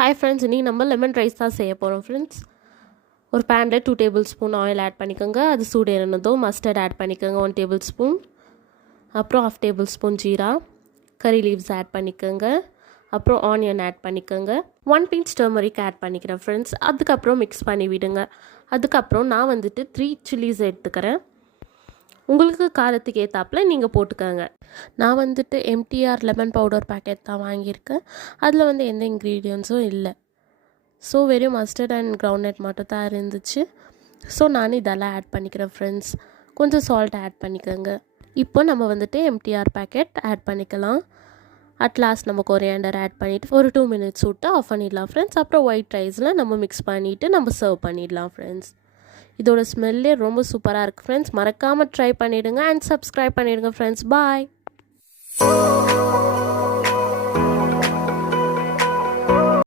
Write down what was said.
Hi friends, இன்றைக்கி நம்ம lemon rice தான் செய்ய போகிறோம் ஃப்ரெண்ட்ஸ். ஒரு பேனில் 2 டேபிள் ஸ்பூன் ஆயில் ஆட் பண்ணிக்கோங்க. அது சூடு ஏறினதும் மஸ்டர்ட் ஆட் பண்ணிக்கோங்க 1 டேபிள் ஸ்பூன். அப்புறம் 1/2 டேபிள் ஸ்பூன் ஜீரா, கறி லீவ்ஸ் ஆட் பண்ணிக்கோங்க. அப்புறம் ஆனியன் ஆட் பண்ணிக்கோங்க. 1 பிஞ்ச் டர்மரிக் ஆட் பண்ணிக்கிறேன் ஃப்ரெண்ட்ஸ். அதுக்கப்புறம் மிக்ஸ் பண்ணி விடுங்க. அதுக்கப்புறம் நான் வந்துட்டு 3 சில்லிஸ் எடுத்துக்கிறேன். உங்களுக்கு காரத்துக்கு ஏற்றாப்பில் நீங்கள் போட்டுக்கோங்க. நான் வந்துட்டு எம்டிஆர் லெமன் பவுடர் பேக்கெட் தான் வாங்கியிருக்கேன். அதில் வந்து எந்த இன்க்ரீடியன்ஸும் இல்லை. ஸோ வெறும் மஸ்டர்ட் அண்ட் கிரவுண்ட்நட் மட்டும் தான் இருந்துச்சு. ஸோ நான் இதெல்லாம் ஆட் பண்ணிக்கிறேன் ஃப்ரெண்ட்ஸ். கொஞ்சம் சால்ட் ஆட் பண்ணிக்கோங்க. இப்போ நம்ம வந்துட்டு எம்டிஆர் பேக்கெட் ஆட் பண்ணிக்கலாம். லாஸ்ட் நம்ம கொரியாண்டர் ஆட் பண்ணிவிட்டு ஒரு 2 மினிட்ஸ் விட்டு ஆஃப் பண்ணிடலாம் ஃப்ரெண்ட்ஸ். அப்புறம் ஒயிட் ரைஸில் நம்ம மிக்ஸ் பண்ணிவிட்டு நம்ம சர்வ் பண்ணிடலாம் ஃப்ரெண்ட்ஸ். இதோட ஸ்மெல்லே ரொம்ப சூப்பராக இருக்குது ஃப்ரெண்ட்ஸ். மறக்காமல் ட்ரை பண்ணிவிடுங்க அண்ட் சப்ஸ்கிரைப் பண்ணிவிடுங்க ஃப்ரெண்ட்ஸ். பாய்.